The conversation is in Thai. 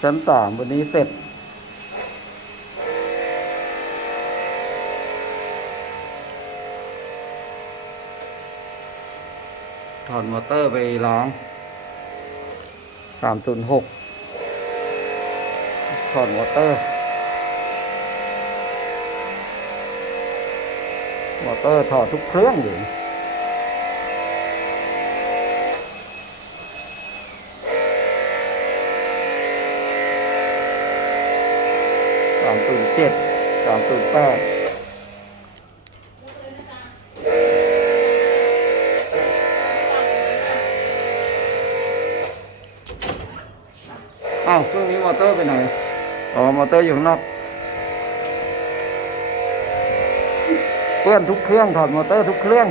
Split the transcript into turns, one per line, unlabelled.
ชั้นสามวันนี้เสร็จ ถอดมอเตอร์ไปล้างสามศูนย์หกถอดมอเตอร์ มอเตอร์ถอดทุกเครื่องอยู่ สามศูนย์เจ็ดสามศูนย์แปดอ้าวเครื่องนี้มอเตอร์ไปไหน อ๋อ มอเตอร์อยู่ข้างนอก เพื่อนทุกเครื่องถอดมอเตอร์ทุกเครื่อง